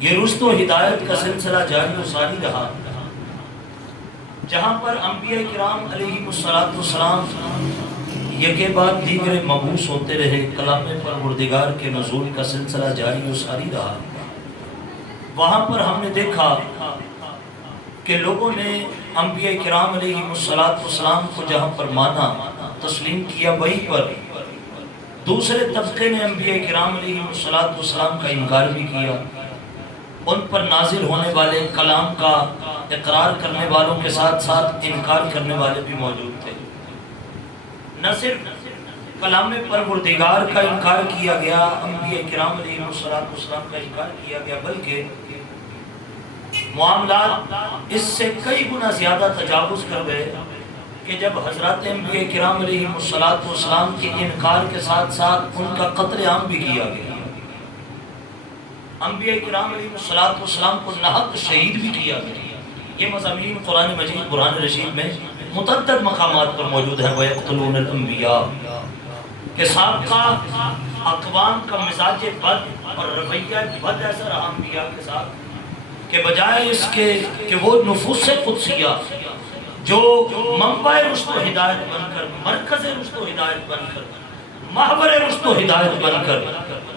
یہ رشد و ہدایت کا سلسلہ جاری و ساری رہا، جہاں پر انبیاء کرام علیہ السلام یکے بعد دیگر مبعوث ہوتے رہے، کلام پروردگار کے نزول کا سلسلہ جاری و ساری رہا۔ وہاں پر ہم نے دیکھا کہ لوگوں نے انبیاء کرام علیہ السلام کو جہاں پر مانا، تسلیم کیا، وہیں پر دوسرے طبقے نے انبیاء کرام علیہ السلام کا انکار بھی کیا۔ ان پر نازل ہونے والے کلام کا اقرار کرنے والوں کے ساتھ ساتھ انکار کرنے والے بھی موجود تھے۔ نہ صرف کلام پروردگار کا انکار کیا گیا، انبیاء کرام علیہ السلام کا انکار کیا گیا، بلکہ معاملات اس سے کئی گنا زیادہ تجاوز کر گئے کہ جب حضرات انبیاء کرام علیہ السلام کے انکار کے ساتھ ساتھ ان کا قتل عام بھی کیا گیا، انبیاء کرام علیہ السلام کو ناحق شہید بھی کیا گیا۔ یہ مضامین قرآن مجید برہان رشید میں متعدد مقامات پر موجود ہیں۔ وَيَقْتُلُونَ الْأَنْبِيَاءَ کہ سابقہ اقوام کا مزاج بد اور رویہ بد ایسا رہا انبیاء کے ساتھ کہ بجائے اس کے کہ وہ نفوس قدسیہ جو منبع رشد و ہدایت بن کر، مرکز رشد و ہدایت بن کر، محور رشد و ہدایت بن کر،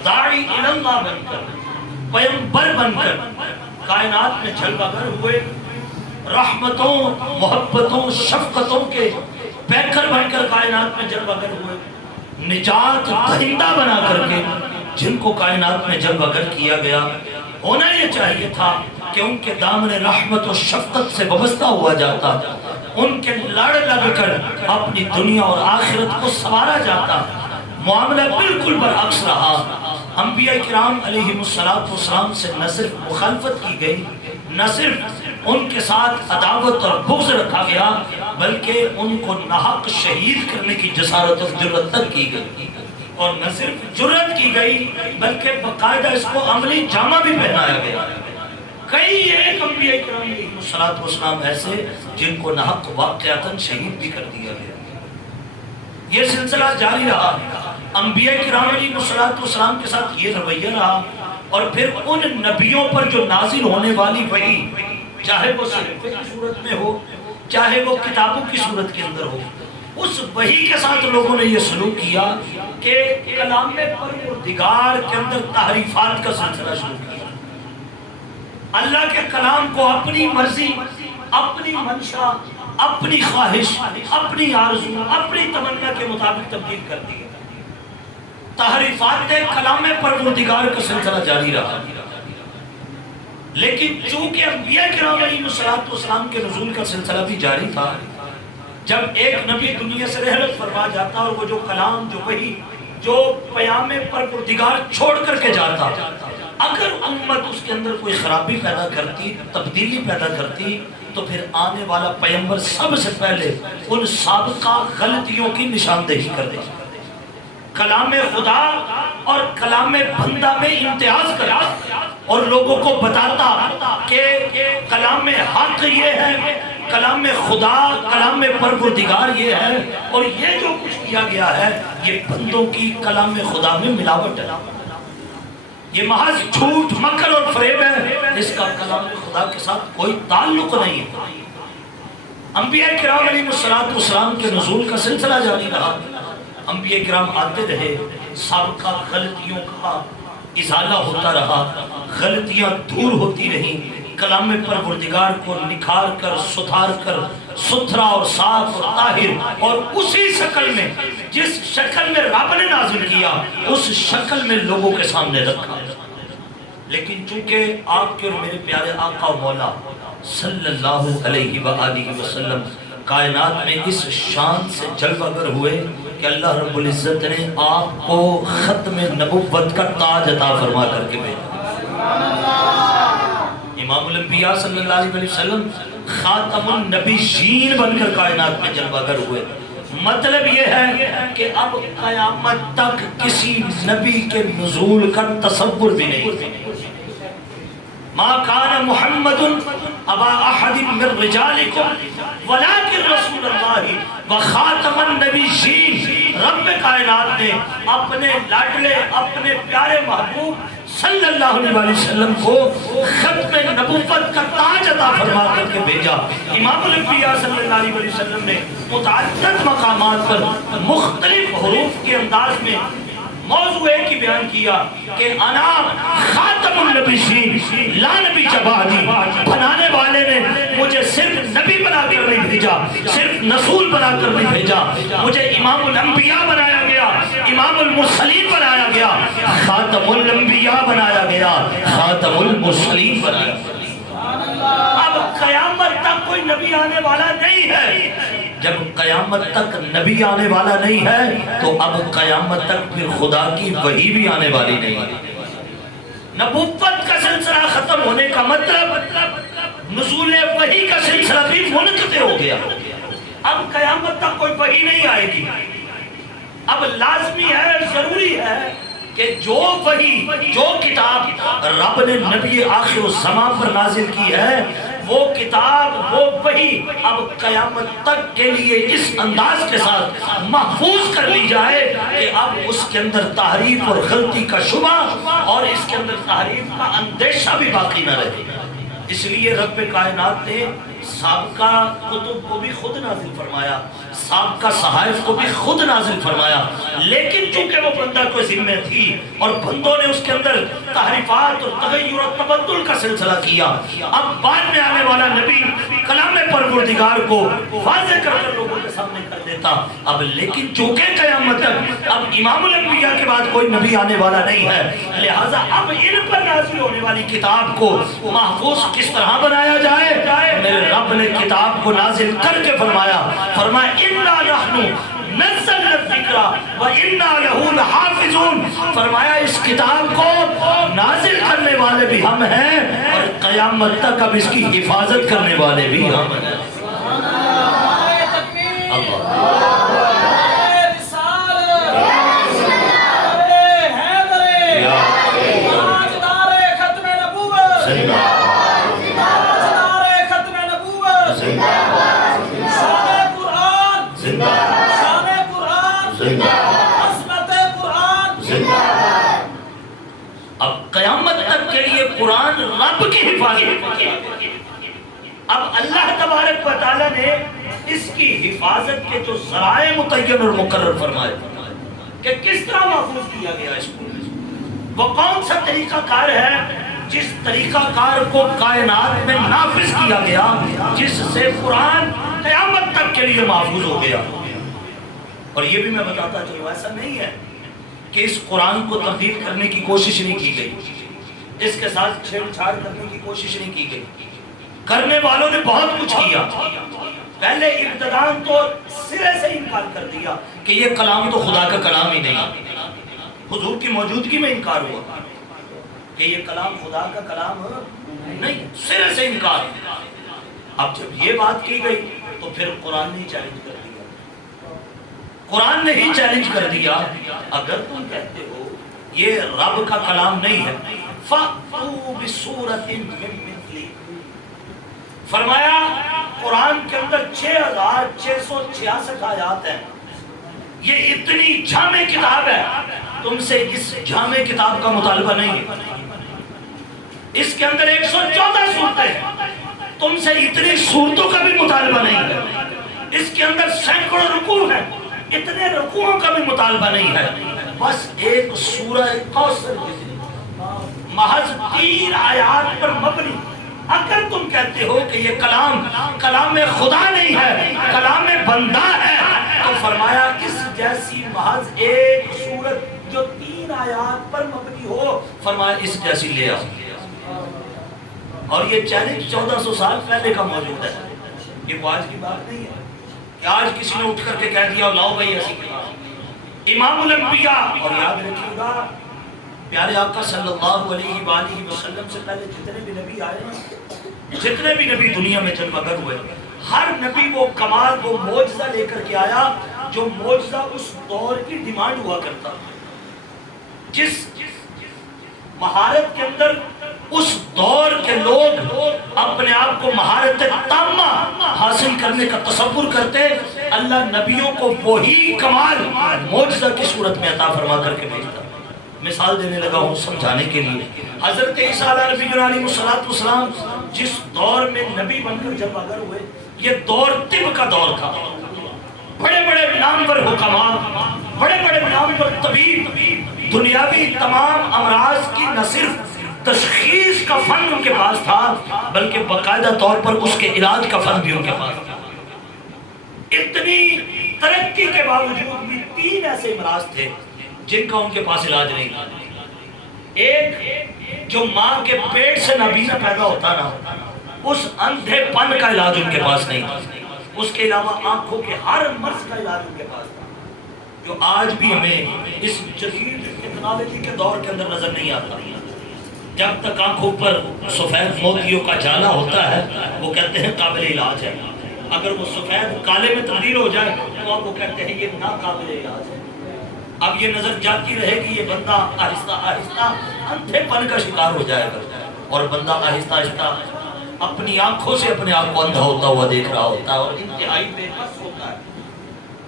داعی اللہ بن کر، پیغمبر بن کر کائنات میں جلوہ گر ہوئے، رحمتوں، محبتوں، شفقتوں کے پیکر بن کر کائنات میں جلوہ گر ہوئے، نجات دہندہ بنا کر کے جن کو کائنات میں جلوہ گر کیا گیا، ہونا یہ چاہیے تھا کہ ان کے دامن رحمت و شفقت سے وابستہ ہوا جاتا، ان کے لڑ لگ کر اپنی دنیا اور آخرت کو سنوارا جاتا۔ معاملہ بالکل برعکس رہا۔ انبیاء کرام علیہ السلام سے نہ صرف مخالفت کی گئی، نہ صرف ان کے ساتھ عداوت اور بغض رکھا گیا، بلکہ ان کو ناحق شہید کرنے کی جسارت اور جرأت تک کی گئی، اور نہ صرف جرأت کی گئی بلکہ باقاعدہ اس کو عملی جامہ بھی پہنایا گیا۔ کئی ایک انبیاء کرام علیہ السلام ایسے جن کو ناحق واقعتاً شہید بھی کر دیا گیا۔ یہ سلسلہ جاری رہا، انبیاء کرام علیہ السلام کے ساتھ یہ رویہ رہا، اور پھر ان نبیوں پر جو نازل ہونے والی وحی، چاہے وہ صحیفے کی صورت میں ہو، چاہے وہ کتابوں کی صورت کے اندر ہو، اس وحی کے ساتھ لوگوں نے یہ سلوک کیا کہ کلام پروردگار کے اندر تحریفات کا سلسلہ شروع کیا۔ اللہ کے کلام کو اپنی مرضی، اپنی منشا، اپنی خواہش، اپنی آرزو، اپنی تمنا کے مطابق تبدیل کر دیا۔ تحریفات کلام پروردگار کا سلسلہ جاری رہا، لیکن چونکہ انبیاء کرام علیہ السلام کے نزول کا سلسلہ بھی جاری تھا، جب ایک نبی دنیا سے رحلت فرما جاتا اور وہ جو کلام، جو وحی، جو پیام پروردگار چھوڑ کر کے جاتا، اگر امت اس کے اندر کوئی خرابی پیدا کرتی، تبدیلی پیدا کرتی، تو پھر آنے والا پیغمبر سب سے پہلے ان سابقہ غلطیوں کی نشاندہی کر دے، کلام خدا اور کلام بندہ میں امتیاز کرتا اور لوگوں کو بتاتا کہ کلام حق یہ ہے، کلام خدا، کلام پروردگار یہ ہے، اور یہ جو کچھ کیا گیا ہے یہ بندوں کی کلام خدا میں ملاوٹ ہے، یہ محض جھوٹ، مکر اور فریب ہے، اس کا کلام خدا کے ساتھ کوئی تعلق نہیں ہے۔ انبیاء کرام علیہ السلام کے نزول کا سلسلہ جاری رہا، انبیاء کرام آتے رہے، سابقہ غلطیوں کا ازالہ ہوتا رہا، غلطیاں دور ہوتی رہیں، کلام پروردگار کو نکھار کر، سدھار کر، ستھرا اور صاف اور طاہر، اور اسی شکل میں، جس شکل میں رب نے نازل کیا، اس شکل میں لوگوں کے سامنے رکھا۔ لیکن چونکہ آپ کے اور میرے پیارے آقا و مولا صلی اللہ علیہ وآلہ وسلم کائنات میں اس شان سے جلوہ گر ہوئے کہ اللہ رب العزت نے آپ کو ختم نبوت کا تاج عطا فرما کر کے بھیجا۔ امام الانبیاء صلی اللہ علیہ وسلم خاتم النبیین بن کر کائنات میں جلوہ گر ہوئے۔ مطلب یہ ہے کہ اب قیامت تک کسی نبی کے نزول کا تصور بھی نہیں۔ ما کان محمد ابا احد من رجالکم ولکن رسول اللہ وخاتم النبیین۔ رب کائنات نے اپنے لاڈلے، اپنے پیارے محبوب صلی اللہ علیہ وسلم کو ختم نبوت کا تاج عطا فرما کر کے بھیجا۔ امام الانبیاء صلی اللہ علیہ وسلم نے متعدد مقامات پر مختلف حروف کے انداز میں موضوع ایک ہی بیان کیا کہ انا خاتم النبیین لا نبی بعدی، بنانے والے نے مجھے صرف نبی بنا کر نہیں بھیجا، صرف رسول بنا کر نہیں بھیجا، مجھے امام الانبیاء بنایا گیا، امام المرسلین بنایا گیا، خاتم الانبیاء بنایا گیا، خاتم المرسلین بنایا گیا۔ اب قیامت تک کوئی نبی آنے والا نہیں ہے۔ جب قیامت تک نبی آنے والا نہیں ہے تو اب قیامت تک پھر خدا کی وحی بھی آنے والی نہیں ہے۔ نبوت کا سلسلہ ختم ہونے کا مطلب نزول وحی کا سلسلہ بھی منقطع ہو گیا۔ اب قیامت تک کوئی وحی نہیں آئے گی۔ اب لازمی ہے، ضروری ہے کہ جو وحی، جو کتاب رب نے نبی آخر الزمان پر نازل کی ہے، وہ کتاب، وہ وحی اب قیامت تک کے لیے اس انداز کے ساتھ محفوظ کر لی جائے کہ اب اس کے اندر تحریف اور غلطی کا شبہ اور اس کے اندر تحریف کا اندیشہ بھی باقی نہ رہے۔ اس لیے رب کائنات نے سابقہ کتب کو بھی خود نازل فرمایا، سابقہ صحائف کو بھی خود نازل فرمایا، لیکن چونکہ وہ بندہ کو ذمہ تھی اور بندوں نے اس کے اندر تحریفات اور تغیر اور تبدل کا سلسلہ کیا، اب بعد میں آنے والا نبی کلام پروردگار کو واضح کر کر لوگوں کے سامنے کر دیتا۔ اب لیکن چونکہ قیامت تک اب امام الانبیاء کے بعد کوئی نبی آنے والا نہیں ہے، لہٰذا اب ان پر نازل ہونے والی کتاب کو محفوظ کس طرح بنایا جائے؟ میرے رب نے کتاب کو نازل کر کے فرمایا اِنَّا نَحْنُ نَزَّلْنَا الذِّكْرَ وَإِنَّا لَهُ لَحَافِظُونَ۔ فرمایا اس کتاب کو نازل کرنے والے بھی ہم ہیں اور قیامت تک اب اس کی حفاظت کرنے والے بھی ہم ہیں۔ اب قیامت تک کے لیے قرآن رب کی حفاظت، اب اللہ تبارک و تعالیٰ نے اس کی حفاظت کے جو ذرائع متعین اور مقرر فرمائے کہ کس طرح محفوظ کیا گیا اس کو، وہ کون سا طریقہ کار ہے جس طریقہ کار کو کائنات میں نافذ کیا گیا، جس سے قرآن قیامت تک کے لیے محفوظ ہو گیا۔ اور یہ بھی میں بتاتا چلوں ایسا نہیں ہے کہ اس قرآن کو تبدیل کرنے کی کوشش نہیں کی گئی، اس کے ساتھ چھیڑ چھاڑ کرنے کی کوشش نہیں کی گئی۔ کرنے والوں نے بہت کچھ کیا، پہلے ابتداءً تو سرے سے انکار کر دیا کہ یہ کلام تو خدا کا کلام ہی نہیں، حضور کی موجودگی میں انکار ہوا کہ یہ کلام خدا کا کلام نہیں، سرے سے انکار۔ اب جب یہ بات کی گئی تو پھر قرآن نے چیلنج کر دیا، قرآن نے ہی چیلنج کر دیا اگر تم کہتے ہو یہ رب کا کلام نہیں ہے فَأْتُوا بِسُورَةٍ مِّن مِثْلِهِ، فرمایا قرآن کے اندر 6666 آیات ہیں، یہ اتنی جامع کتاب ہے، تم سے اس جامع کتاب کا مطالبہ نہیں ہے۔ اس کے اندر 114 صورتیں ہیں، تم سے اتنی صورتوں کا بھی مطالبہ نہیں ہے۔ اس کے اندر سینکڑوں رکوع ہیں، اتنے رکوعوں کا بھی مطالبہ نہیں ہے۔ بس ایک سورہ کوثر محض 3 آیات پر مبنی اگر تم کہتے ہو کہ یہ کلام خدا نہیں ہے، کلام بندہ ہے، تو فرمایا اس جیسی محض ایک سورت جو 3 آیات پر مبنی ہو، فرمایا اس جیسی لے آؤ۔ اور یہ چیلنج 1400 سال پہلے کا موجود ہے، یہ آج کی بات نہیں ہے کہ آج کسی نے اٹھ کر کے کہہ دیا لاؤ بھائی ایسی کتاب۔ امام الانبیاء، اور یاد رکھیے گا پیارے آقا صلی اللہ علیہ وآلہ وسلم سے پہلے جتنے بھی نبی آئے ہیں، جتنے بھی نبی دنیا میں جلوگر ہوئے، ہر نبی وہ کمال، وہ معجزہ لے کر کے آیا جو معجزہ اس دور کی ڈیمانڈ ہوا کرتا، جس مہارت کے اندر اس دور کے لوگ اپنے آپ کو مہارت تامہ حاصل کرنے کا تصور کرتے، اللہ نبیوں کو وہی کمال معجزہ کی صورت میں عطا فرما کر کے بھیجتا۔ مثال دینے لگا ہوں سمجھانے کے لیے. حضرت عیسیٰ علیہ السلام جس دور میں نبی بن کر جب اگر ہوئے، یہ دور طب کا دور تھا. بڑے بڑے نامور حکماء، بڑے بڑے نامور طبیب، دنیاوی تمام امراض کی نہ صرف تشخیص کا فن ان کے پاس تھا بلکہ باقاعدہ طور پر اس کے علاج کا فن بھی ان کے پاس تھا. اتنی ترقی کے باوجود بھی 3 ایسے امراض تھے جن کا ان کے پاس علاج نہیں تھا. ایک، جو ماں کے پیٹ سے نابینا پیدا ہوتا نا، اس اندھے پن کا علاج ان کے پاس نہیں تھا. اس کے علاوہ آنکھوں کے ہر مرض کا علاج ان کے پاس تھا، جو آج بھی ہمیں اس جدید ٹیکنالوجی کے دور کے اندر نظر نہیں آتا. جب تک آنکھوں پر سفید موتیوں کا جالا ہوتا ہے وہ کہتے ہیں قابل علاج ہے. اگر وہ سفید کالے میں تبدیل ہو جائے تو آپ وہ کہتے ہیں یہ ناقابل علاج ہے. اب یہ نظر جاتی رہے گی، یہ بندہ آہستہ آہستہ اندھے پن کا شکار ہو جائے گا، اور بندہ آہستہ آہستہ اپنی آنکھوں سے اپنے آپ کو اندھا ہوتا ہوا دیکھ رہا ہوتا ہے اور انتہائی بے بس ہوتا ہے.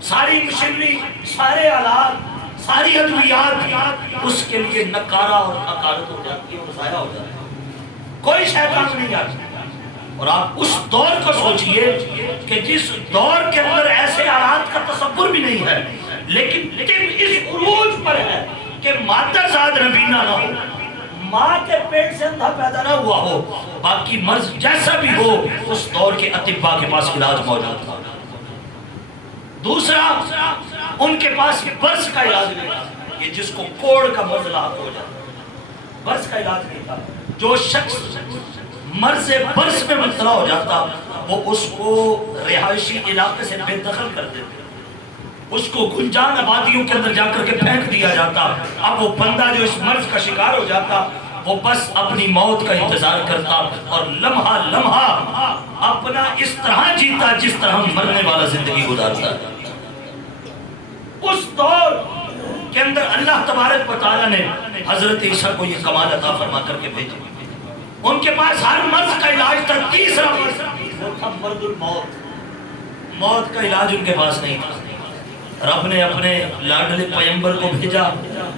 ساری مشینری، سارے آلات، ساری ادویات اس کے لیے نکارہ اور حقارت ہو جاتی ہے اور ضائع ہو جاتی ہے. کوئی شے کام نہیں آتی. اور آپ اس دور کو سوچئے کہ جس دور کے اندر ایسے آلات کا تصور بھی نہیں ہے، لیکن اس عروج پر ہے کہ مادر زاد نبینا نہ ہو، ماں کے پیٹ سے اندھا پیدا نہ ہوا ہو، باقی مرض جیسا بھی ہو اس دور کے اطباء کے پاس علاج موجود تھا. دوسرا، ان کے پاس برس کا علاج نہیں تھا. یہ جس کو کوڑ کا مرض لاحق ہو جاتا، برس کا علاج نہیں تھا. جو شخص مرض برس میں مبتلا ہو جاتا وہ اس کو رہائشی علاقے سے بے دخل کر دیتے، اس کو گنجان آبادیوں کے اندر جا کر کے پھینک دیا جاتا. اب وہ بندہ جو اس مرض کا شکار ہو جاتا وہ بس اپنی موت کا انتظار کرتا اور لمحہ لمحہ اپنا اس طرح جیتا جس طرح مرنے والا زندگی گزارتا ہے. اس دور کے اندر اللہ تبارک و تعالیٰ نے حضرت عیسیٰ کو یہ کمال عطا فرما کر کے بھیجا. ان کے پاس ہر مرض کا علاج تھا. تیسرا مرض وہ تھا مرض الموت. موت کا علاج ان کے پاس نہیں تھا. رب نے اپنے لاڈلے پیغمبر کو بھیجا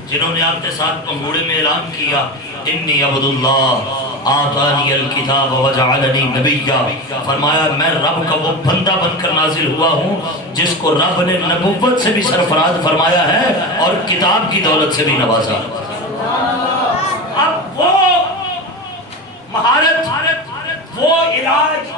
جنہوں نے آپ کے ساتھ پنگوڑے میں اعلان کیا انی عبد اللہ آتانی الکتاب وجعلنی نبیا. فرمایا میں رب کا وہ بندہ بن کر نازل ہوا ہوں جس کو رب نے نبوت سے بھی سرفراز فرمایا ہے اور کتاب کی دولت سے بھی نوازا. اب وہ مہارت، وہ علاج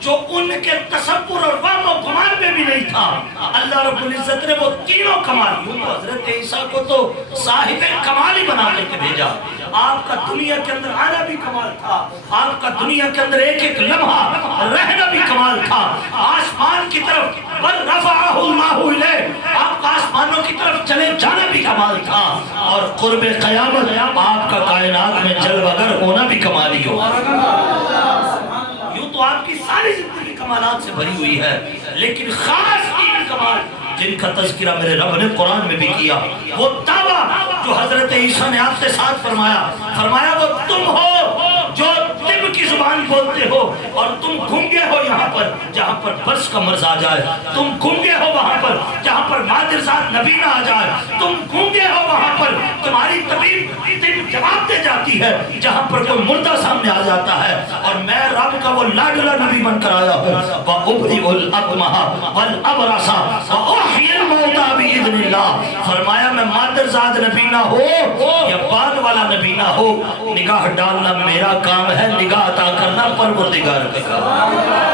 جو ان کے تصور اور وہم و گمان میں بھی نہیں تھا، اللہ رب العزت نے وہ تینوں کمال، یوں تو حضرت عیسیٰ کو تو صاحب کمال ہی بنا کر کے بھیجا. آپ کا دنیا کے اندر آنا بھی کمال تھا، آپ کا دنیا کے اندر ایک ایک لمحہ رہنا بھی کمال تھا. آسمان کی طرف بل رفعہ اللہ الیہ، آپ کا آسمانوں کی طرف چلے جانا بھی کمال تھا، اور قرب قیامت آپ کا کائنات میں جلوگر ہونا بھی کمال ہی ہو. تو آپ کی ساری زندگی کمالات سے بھری ہوئی ہے، لیکن خاص 3 کمال جن کا تذکرہ میرے رب نے قرآن میں بھی کیا. وہ دعویٰ جو حضرت عیسیٰ نے آپ کے ساتھ فرمایا وہ تم ہو جو طب کی زبان بولتے ہو اور تم گھنگے ہو یہاں پر جہاں پر برس کا مرض آ جائے، تم گھنگے ہو وہاں پر جہاں پر مادر ذات نبینا آ جائے، تم گھنگے ہو وہاں پر تمہاری طبیب جواب دے جاتی ہے جہاں پر کوئی مردہ سامنے آ جاتا ہے. اور میں رب کا وہ لاڈلا نبی بن کر آیا ہوں. وَأُبْرِئُ الْأَكْمَحَ وَالْأَبْرَصَ وَأُحْيِي الْمَوْتَى بِإِذْنِ اللَّهِ. فرمایا میں مادر زاد نبی نہ ہو یا بعد والا نبی نہ ہو، نگاہ ڈالنا میرا کام ہے، نگاہ عطا کرنا پروردگار کا کام ہے.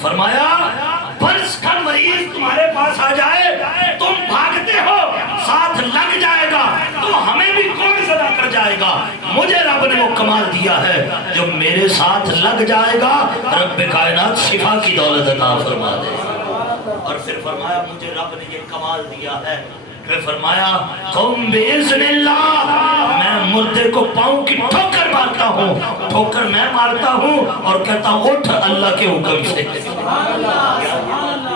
فرمایا برس کا مریض تمہارے پاس آ جائے تم بھاگتے ہو، ساتھ لگ جائے گا تو ہمیں بھی کون صدا کر جائے گا. مجھے رب نے وہ کمال دیا ہے جو میرے ساتھ لگ جائے گا رب کائنات شفا کی دولت عطا فرما دے. اور پھر فرمایا مجھے رب نے یہ کمال دیا ہے، پھر فرمایا قم باذن اللہ، میں مردے کو پاؤں کی ٹھوکر مارتا ہوں، ٹھوکر میں مارتا ہوں اور کہتا ہوں اٹھ اللہ کے حکم سے.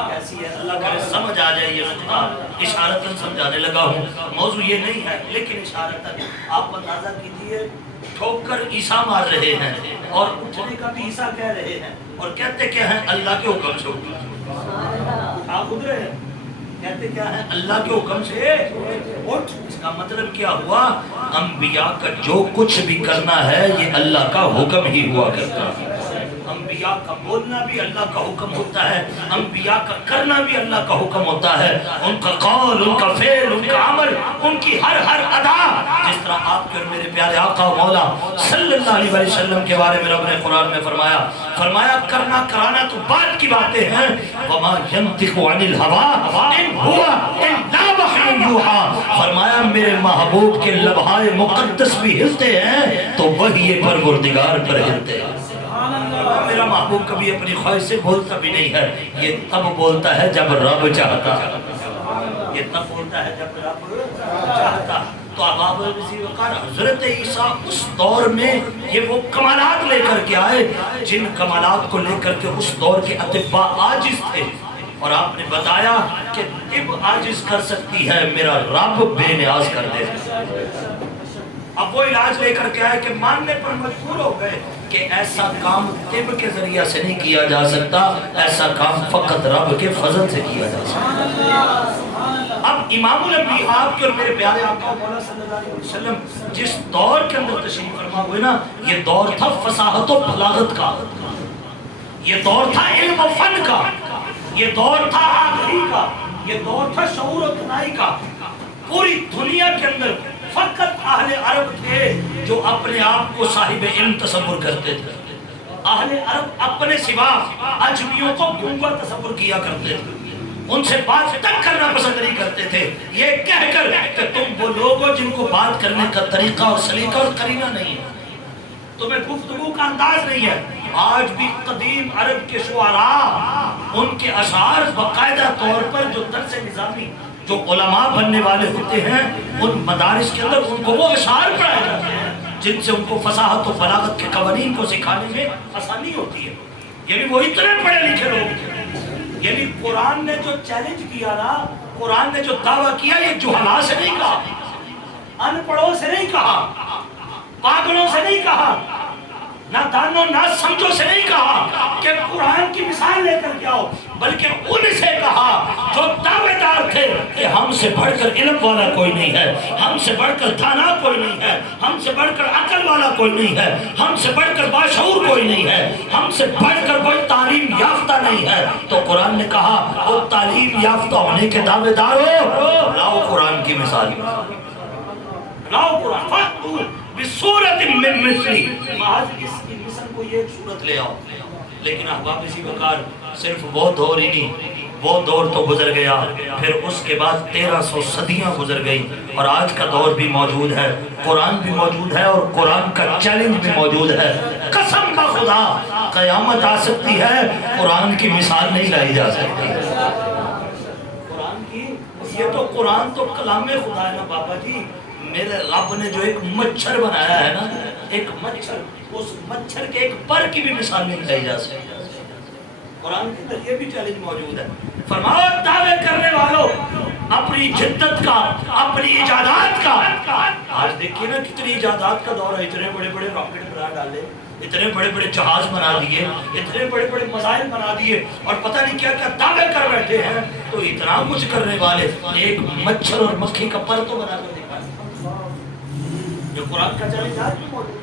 کیسی ہے اللہ کرے سمجھ آ جائے یہ نقطہ اشارتاً سمجھانے لگا ہوں، موضوع یہ نہیں ہے لیکن اشارتاً آپ اندازہ کیجئے، ٹھوک کر عیسیٰ مار رہے ہیں اور اٹھنے کا بھی عیسیٰ کہہ رہے ہیں، اور کہتے کیا ہیں؟ اللہ کے حکم سے اٹھا، آپ خود رہے ہیں، کہتے کیا ہیں؟ اللہ کے حکم سے اٹھ۔ اس کا مطلب کیا ہوا؟ انبیاء کا جو کچھ بھی کرنا ہے یہ اللہ کا حکم ہی ہوا کرتا ہے۔ انبیاء کا بولنا بھی اللہ کا حکم ہوتا ہے، انبیاء کا کرنا بھی اللہ کا حکم ہوتا ہے، ان کا قول، ان کا فعل، ان کا عمل، ان کی ہر ادا، جس طرح آپ کے اور میرے پیارے آقا و مولا صلی اللہ علیہ وسلم کے بارے میں رب نے قرآن میں فرمایا کرنا کرانا تو بعد کی باتیں ہیں، وما ينطق عن الهوى ان هو الا وحی یوحی، فرمایا میرے محبوب کے لبہائے مقدس بھی ہلتے ہیں تو وحی پروردگار پر ہلتے ہیں۔ میرا محبوب کبھی اپنی خواہش سے بولتا بھی نہیں ہے، یہ تب بولتا ہے جب رب چاہتا، یہ تب بولتا ہے جب رب چاہتا۔ تو اباب وقار حضرت عیسیٰ اس دور میں یہ وہ کمالات لے کر کے آئے جن کمالات کو لے کر کے اس دور کے اطباء عاجز تھے، اور آپ نے بتایا کہ طب عاجز کر سکتی ہے، میرا رب بے نیاز کر دے۔ اب وہ علاج لے کر کے آئے کہ ماننے پر مجبور ہو گئے کہ ایسا کام طب کے ذریعہ سے نہیں کیا جا سکتا، ایسا کام فقط رب کے فضل سے کیا جا سکتا۔ اب امام الانبیاء آپ کے اور میرے پیارے آقا مولا صلی اللہ علیہ وسلم جس دور کے اندر تشریف فرما ہوئے نا، یہ دور تھا فصاحت و بلاغت کا، یہ دور تھا علم و فن کا، یہ دور تھا آگاہی کا، یہ دور تھا شعور و دانائی کا۔ پوری دنیا کے اندر فقط اہل عرب تھے جو اپنے آپ کو صاحب علم تصور کرتے تھے، اہل عرب اپنے سوا اجمیوں کو گنگا تصور کیا کرتے تھے، ان سے بات تک کرنا پسند نہیں کرتے تھے، یہ کہہ کر کہ تم وہ لوگ ہو جن کو بات کرنے کا طریقہ اور سلیقہ اور قرینہ نہیں ہے، تمہیں گفتگو کا انداز نہیں ہے۔ آج بھی قدیم عرب کے شعراء ان کے اشعار باقاعدہ طور پر جو درس نظامی جو علماء بننے والے ہوتے ہیں ان مدارس کے اندر ان کو وہ اشعار پڑھائے جاتے ہیں جن سے ان کو فصاحت و بلاغت کے قوانین کو سکھانے میں آسانی ہوتی ہے۔ یعنی وہ اتنے پڑھے لکھے لوگ، یعنی قرآن نے جو چیلنج کیا نا، قرآن نے جو دعویٰ کیا، یہ جہلاء سے نہیں کہا، ان پڑھوں سے نہیں کہا، پاگلوں سے نہیں کہا، نہ دانوں نہ سمجھوں سے نہیں کہا کہ قرآن کی مثال لے کر کے آؤ، بلکہ ان سے کہا جو دعوے دار تھے کہ ہم سے بڑھ کر علم والا کوئی نہیں ہے، ہم سے بڑھ کر دانا کوئی نہیں ہے، ہم سے بڑھ کر عقل والا کوئی نہیں ہے، ہم سے بڑھ کر باشعور کوئی نہیں ہے، ہم سے بڑھ کر کوئی تعلیم یافتہ نہیں ہے۔ تو قرآن نے کہا وہ تعلیم یافتہ ہونے کے دعوے دار ہو، لاؤ قرآن کی مثال، لاؤ قرآن، فَأْتُوا بِسُورَةٍ مِّن مِثْلِهِ، محض اس کی مثل کو ایک صورت لے آؤ۔ لیکن احباب اسی وقار صرف وہ دور ہی نہیں، وہ دور تو گزر گیا، پھر اس کے بعد 1300 صدیاں گزر گئی، اور آج کا دور بھی موجود ہے، قرآن بھی موجود ہے اور قرآن کا چیلنج بھی موجود ہے۔ قسم بخدا قیامت آ سکتی ہے، قرآن کی مثال نہیں لائی جا سکتی۔ قرآن کی، یہ تو قرآن تو کلام خدا ہے نا بابا جی، میرے رب نے جو ایک مچھر بنایا ہے نا، ایک مچھر، اس مچھر کے ایک پر کی بھی مثال نہیں لائی جا سکتی۔ قرآن کے اندر یہ بھی چیلنج موجود ہے۔ فرماؤ دعوے کرنے والوں، اپنی جدت کا، اپنی ایجادات کا، آج دیکھیے نا کتنی ایجادات کا دور ہے، اتنے بڑے بڑے راکٹ بنا ڈالے، اتنے بڑے بڑے جہاز بنا دیے، اتنے بڑے بڑے میزائل بنا دیے، اور پتہ نہیں کیا کیا دعوے کر بیٹھے ہیں۔ تو اتنا کچھ کرنے والے ایک مچھر اور مکھی کا پر تو بنا کر دکھا، جو قرآن کا چیلنج آج بھی موجود ہے۔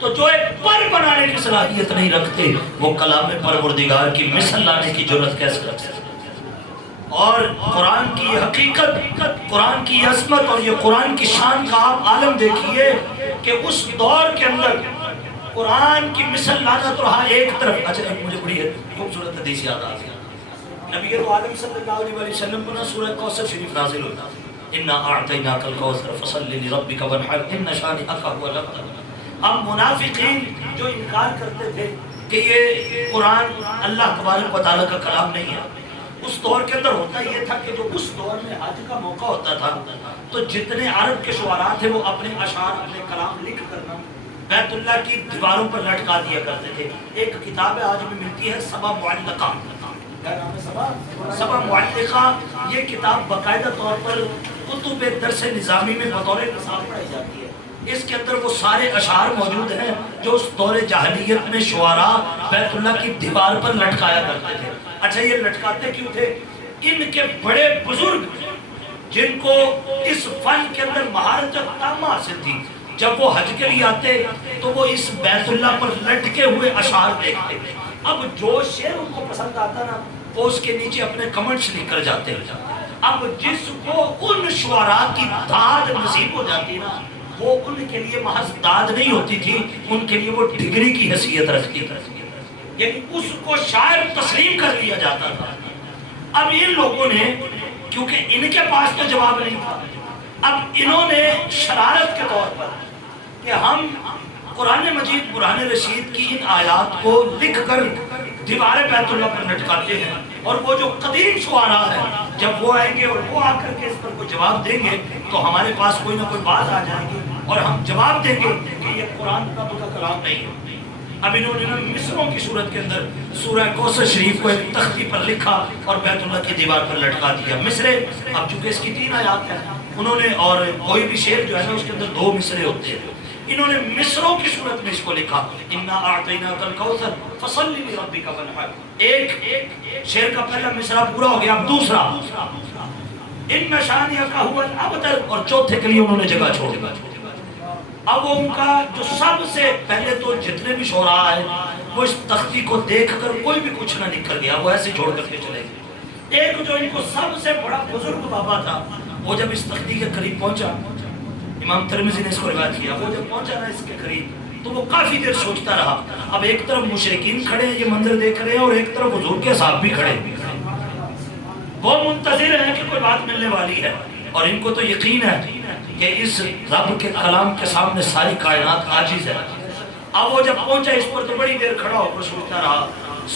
تو جو ایک پر بنانے کی صلاحیت نہیں رکھتے، وہ کلام پروردگار کی مثل لانے کی جرات کیسے رکھ سکتے؟ اور قرآن کی حقیقت، قرآن کی عظمت اور یہ قرآن کی شان کا آپ عالم دیکھیے کہ اس دور کے اندر قرآن کی مثل لانا تو رہا ایک طرف۔ اچھا مجھے بڑی خوبصورت حدیث یاد آ گئی، نبی عالم صلی اللہ علیہ وسلم کو نا سورہ کوثر شریف نازل ہوتا، اِنَّا أَعْطَيْنَاكَ الْكَوْثَرَ فَصَلِّ لِرَبِّكَ وَانْحَرْ إِنَّ شَانِئَكَ هُوَ الْأَبْتَرُ۔ اب منافقین جو انکار کرتے تھے کہ یہ قرآن اللہ تبارک و تعالیٰ کا کلام نہیں ہے، اس دور کے اندر ہوتا یہ تھا کہ جو اس دور میں حج کا موقع ہوتا تھا تو جتنے عرب کے شعراء تھے وہ اپنے اشعار، اپنے کلام لکھ کرنا بیت اللہ کی دیواروں پر لٹکا دیا کرتے تھے۔ ایک کتاب آج بھی ملتی ہے سبع معلقہ، کیا نام ہے سبا معلقہ، یہ کتاب باقاعدہ طور پر کتب درس نظامی میں بطور نصاب پڑھائی جاتی ہے۔ اس کے اندر وہ سارے اشعار موجود ہیں جو اس دور جاہلیت میں شعراء بیت اللہ کی دیوار پر لٹکایا کرتے تھے۔ اچھا یہ لٹکاتے کیوں تھے؟ ان کے بڑے بزرگ جن کو اس فن کے اندر مہارت تامہ حاصل تھی، جب وہ حج کے لیے آتے تو وہ اس بیت اللہ پر لٹکے ہوئے اشعار دیکھتے۔ اب جو شعر ان کو پسند آتا نا وہ اس کے نیچے اپنے کمنٹس لکھ کر جاتے۔ اب جس کو ان شعراء کی داد نصیب ہو جاتی نا، وہ ان کے لیے محض داد نہیں ہوتی تھی، ان کے لیے وہ ڈگری کی حیثیت رکھتی تھی، یعنی اس کو شاعر تسلیم کر لیا جاتا تھا۔ اب ان لوگوں نے، کیونکہ ان کے پاس تو جواب نہیں تھا، اب انہوں نے شرارت کے طور پر کہ ہم قرآن مجید برہان رشید کی ان آیات کو لکھ کر دیوار بیت اللہ پر لٹکاتے ہیں، اور وہ جو قدیم شعراء ہیں جب وہ آئیں گے اور وہ آ کر کے اس پر کوئی جواب دیں گے تو ہمارے پاس کوئی نہ کوئی بات آ جائے گی اور ہم جواب دیں گے کہ یہ قرآن کا کلام نہیں ہے۔ اب انہوں نے مصروں کی صورت کے اندر سورہ کوثر شریف کو ایک تختی پر لکھا اور بیت اللہ کی دیوار پر لٹکا دیا۔ مصرے، اب چونکہ اس کی 3 آیات ہیں، انہوں نے، اور کوئی بھی شعر جو ہے نا اس کے اندر 2 مصرے ہوتے ہیں، انہوں نے مصروں کی صورت میں اس کو لکھا، اِنَّا أَعْطَيْنَاكَ الْكَوْثَرَ فَصَلِّ لِرَبِّكَ وَانْحَرْ۔ ایک شعر کا پہلا مصرع پورا ہو گیا، اب دوسرا اِنَّ شَانِئَكَ هُوَ الْأَبْتَرُ، اور چوتھے کے لیے انہوں نے جگہ چھوڑ دیا۔ اب وہ ان کا جو سب سے پہلے تو جتنے بھی شعراء آئے وہ اس تختی کو دیکھ کر کوئی بھی کچھ نہ نکل گیا، وہ ایسے چھوڑ کر کے چلے گئے۔ ایک جو ان کو سب سے بڑا بزرگ بابا تھا، وہ جب اس تختی کے قریب پہنچا، امام ترمذی نے اس کو روایت کیا، وہ جب پہنچا نا اس کے قریب تو وہ کافی دیر سوچتا رہا۔ اب ایک طرف مشرکین کھڑے ہیں، یہ منظر دیکھ رہے ہیں، اور ایک طرف حضور کے صحابہ بھی کھڑے ہیں، وہ منتظر ہیں کہ کوئی بات ملنے والی ہے، اور ان کو تو یقین ہے کہ اس رب کے کلام کے سامنے ساری کائنات عاجز ہے۔ اب وہ جب پہنچا اس پر تو بڑی دیر کھڑا ہو کر سوچتا رہا،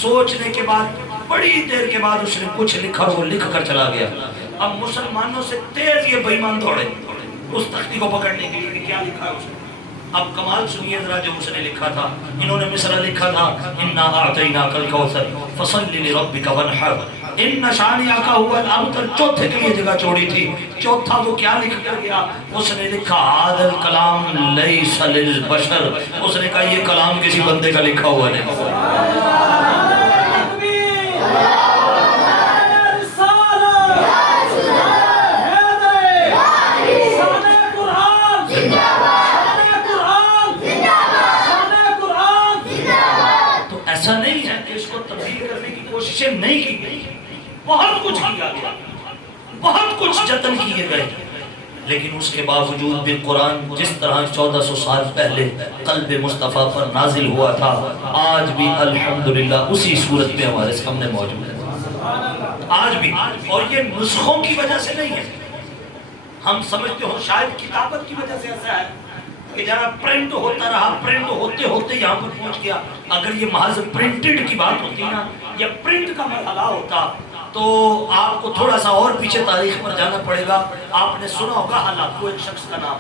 سوچنے کے بعد بڑی دیر کے بعد اس نے کچھ لکھا اور وہ لکھ کر چلا گیا۔ اب مسلمانوں سے تیز یہ بے ایمان دوڑے اس تختی کو پکڑنے کے لیے کہ کیا لکھا ہے اس نے۔ اب کمال سنیے ذرا جو اس نے لکھا تھا، انہوں نے مصرع لکھا تھا، اِنَّا أَعْطَيْنَاكَ الْكَوْثَرَ فَصَلِّ لِرَبِّكَ وَانْحَرْ، اِنَّ شَانِئَكَ هُوَ الْأَبْتَرُ، چوتھے کے لیے جگہ چھوڑی تھی۔ چوتھا وہ کیا لکھ کر گیا؟ اس نے لکھا هَذَا الْكَلَامُ لَيْسَ لِلْبَشَرِ، اس نے کہا یہ کلام کسی بندے کا لکھا ہوا نہیں۔ ایسا نہیں ہے کہ اس کو تبدیل کرنے کی کوششیں نہیں کی گئی، بہت کچھ کیا گیا، بہت کچھ جتن کیے گئے، لیکن اس کے باوجود بھی قرآن جس طرح 1400 سال پہلے قلب مصطفیٰ پر نازل ہوا تھا، آج بھی الحمدللہ اسی صورت میں ہمارے سامنے موجود ہے، آج بھی۔ اور یہ نسخوں کی وجہ سے نہیں ہے، ہم سمجھتے ہو شاید کتابت کی وجہ سے ایسا ہے کہ جہاں پرنٹ ہوتا رہا، پرنٹ ہوتے ہوتے یہاں پر پہنچ گیا۔ اگر یہ محض پرنٹڈ کی بات ہوتی نا، یا پرنٹ کا مرحلہ ہوتا تو آپ کو تھوڑا سا اور پیچھے تاریخ پر جانا پڑے گا۔ آپ نے سنا ہوگا ہلاکو، ایک شخص کا نام،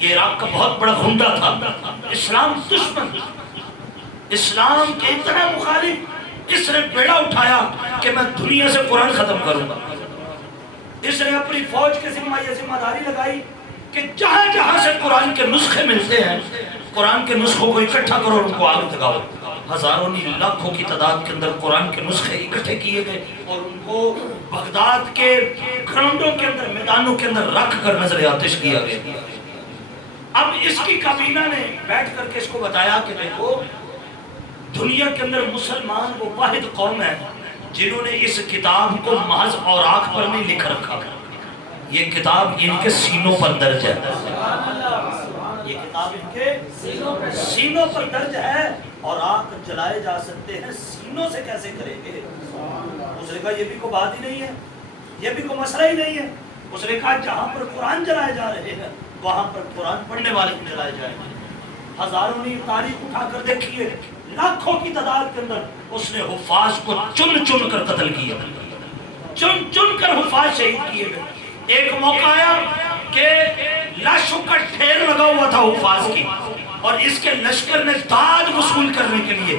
یہ عراق کا بہت بڑا غنڈہ تھا، اسلام دشمن، اسلام کے اتنا مخالف، اس نے بیڑا اٹھایا کہ میں دنیا سے قرآن ختم کروں گا۔ اس نے اپنی فوج کے ذمہ یہ ذمہ داری لگائی کہ جہاں جہاں سے قرآن کے نسخے ملتے ہیں، قرآن کے نسخوں کو اکٹھا کرو اور ان کو آگ لگاؤ۔ ہزاروں نہیں لاکھوں کی تعداد کے اندر قرآن کے نسخے اکٹھے کیے گئے اور ان کو بغداد کے گراؤنڈوں کے اندر، میدانوں کے اندر رکھ کر نظر آتش کیا گیا۔ اب اس کی کابینہ نے بیٹھ کر کے اس کو بتایا کہ دیکھو، دنیا کے اندر مسلمان وہ واحد قوم ہے جنہوں نے اس کتاب کو محض اوراق پر نہیں لکھ رکھا، یہ کتاب ان کے سینوں پر درج ہے، یہ کتاب ان کے سینوں پر درج ہے، اور آگ جلائے جا سکتے ہیں، سینوں سے کیسے کریں گے؟ اس نے کہا یہ بھی کوئی بات ہی نہیں ہے، یہ بھی کوئی مسئلہ ہی نہیں ہے۔ اس نے کہا جہاں پر قرآن جلائے جا رہے ہیں وہاں پر قرآن پڑھنے والے بھی جلائے جائیں گے۔ ہزاروں نے تاریخ اٹھا کر دیکھیے، لاکھوں کی تعداد کے اندر اس نے حفاظ کو چن چن کر قتل کیا، چن چن کر حفاظ شہید کیے گئے۔ ایک موقع آیا کہ لاشوں کا ڈھیر لگا ہوا تھا حفاظ کی، اور اس کے لشکر نے داد وصول کرنے کے لیے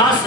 10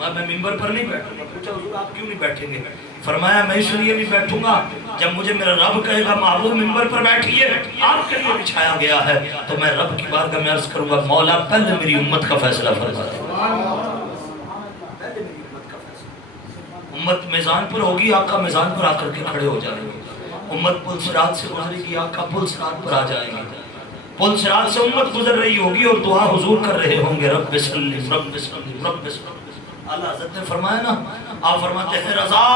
میں ممبر پر نہیں بیٹھوں گا. پوچھا حضور آپ کیوں نہیں بیٹھیں گے؟ فرمایا میں اس لیے نہیں بیٹھوں گا جب مجھے میرا رب کہے گا محبوب ممبر پر بیٹھیے آپ کے لیے بچھایا گیا ہے تو میں رب کی بارگاہ میں عرض کروں گا مولا پہلے میری امت کا فیصلہ فرما دے. امت میزان پر ہوگی آقا میزان پر آ کر کے کھڑے ہو جائیں گے. امت پل صراط سے گزرے گی آقا پل صراط پر آ جائیں گے. پل صراط سے امت گزر رہی ہوگی اور دعا حضور کر رہے ہوں گے رب سلم رب سلم رب سلم. اللہ حضرت نے فرمایا نا آپ فرماتے ہیں رضا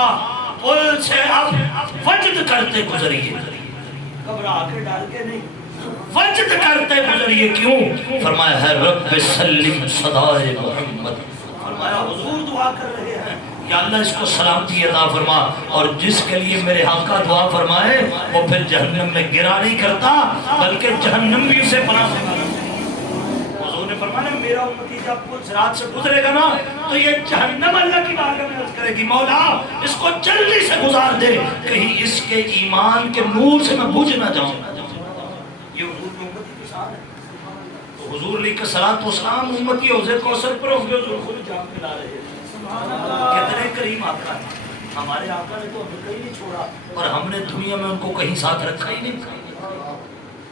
پل سے اب وجد کرتے گزریے گھبرا کے ڈال کے نہیں وجد کرتے گزریے. کیوں؟ فرمایا ہے رب سلم صدائے محمد. فرمایا حضور دعا کر رہے ہیں یا اللہ اس کو سلامتی عطا فرما اور جس کے لیے میرے آقا دعا فرمائے وہ پھر جہنم میں گرا نہیں کرتا بلکہ جہنم بھی اسے پناہ سے کرتا. حضور نے فرمایا میرا امتی جب پل صراط سے گزرے گا نا تو یہ جہنم اللہ کی بارگاہ میں عرض کرے گی مولا اس کو جلدی سے گزار دے کہیں اس کے ایمان کے نور سے میں بجھ نہ جاؤں. یہ حضور کی امتی کی شان ہے. تو حضور علیہ الصلوۃ والسلام امتی حوض کوثر پر ہوں گے جو خود جام پلا رہے ہیں. کتنے کریم آقا ہے. ہمارے آقا نے تو ہمیں کہیں نہیں چھوڑا اور ہم نے دنیا میں ان کو کہیں ساتھ رکھا ہی نہیں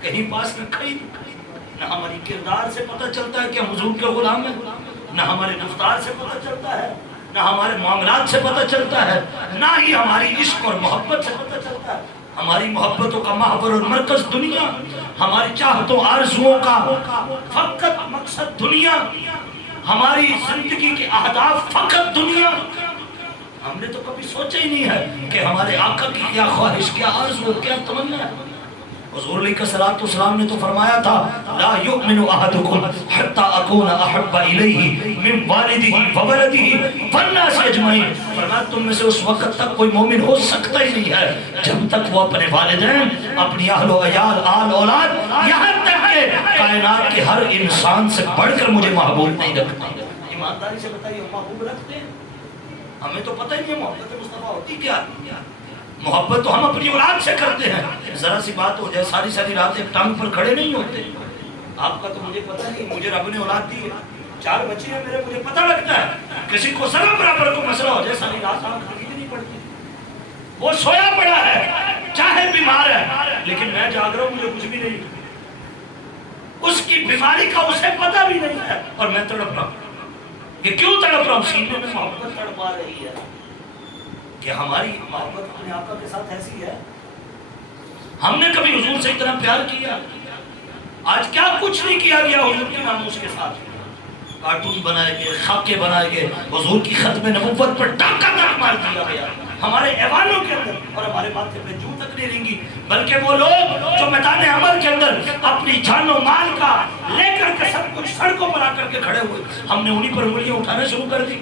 کہیں پاس رکھا ہی نہیں. نہ ہماری کردار سے پتہ چلتا ہے کہ ہم حضور کے غلام ہیں نہ ہمارے گفتار سے پتہ چلتا ہے نہ ہمارے معاملات سے پتہ چلتا ہے نہ ہی ہماری عشق اور محبت سے پتہ چلتا ہے. ہماری محبتوں کا محور اور مرکز دنیا ہماری چاہتوں آرزوؤں کا فقط مقصد دنیا ہماری زندگی کے اہداف فقط دنیا. ہم نے تو کبھی سوچا ہی نہیں ہے کہ ہمارے آقا کی کیا خواہش کیا آرزو کیا تمنا ہے. حضور علیہ الصلوۃ والسلام نے تو فرمایا تھا لا یؤمن احدکم حتی اکون احب الیہ من والدہ وولدہ والناس اجمعین. فرمایا تم میں سے اس وقت تک کوئی مومن ہو سکتا ہی نہیں ہے جب تک وہ اپنے والدین اپنی اہل و عیال آل اولاد یہاں تک کہ کائنات کے ہر انسان سے بڑھ کر مجھے محبوب نہیں رکھتا. ایمانداری سے بتائیے محبوب رکھتے ہیں؟ ہمیں تو پتہ ہی نہیں محبت مصطفیٰ ہوتی کیا. محبت تو ہم اپنی اولاد سے کرتے ہیں. ذرا سی بات ہو جائے ساری ساری رات ایک ٹانگ پر کھڑے نہیں ہوتے. آپ کا تو مجھے پتہ نہیں مجھے رب نے اولاد دی ہے 4 بچے ہیں میرے مجھے پتہ لگتا ہے کسی کو ذرا برابر کو مسئلہ ہو جائے ساری رات آنکھ کھڑی نہیں پڑتی. وہ سویا پڑا ہے چاہے بیمار ہے لیکن میں جاگ رہا ہوں مجھے کچھ بھی نہیں. اس کی بیماری کا اسے پتہ بھی نہیں ہے اور میں تڑپ رہا ہوں. یہ کیوں تڑپ رہا ہوں؟ سینے میں محبت تڑپا رہی ہے کہ ہماری محبت اپنے آقا کے ساتھ ایسی ہے. ہم نے کبھی حضور سے اتنا پیار کیا؟ آج کیا کچھ نہیں کیا گیا حضور کے ناموس کے ساتھ. کارٹون بنائے گئے خاکے بنائے گئے حضور کی ختم نبوت پر ٹاکا تک مار دیا گیا ہمارے ایوانوں کے اندر اور ہمارے ماتھے پہ جوں تک نہیں رہیں گی. بلکہ وہ لوگ جو میدان عمل کے اندر اپنی جان و مال کا لے کر کے سب کچھ سڑکوں پر آ کر کے کھڑے ہوئے ہم نے انہی پر انگلیاں اٹھانا شروع کر دی.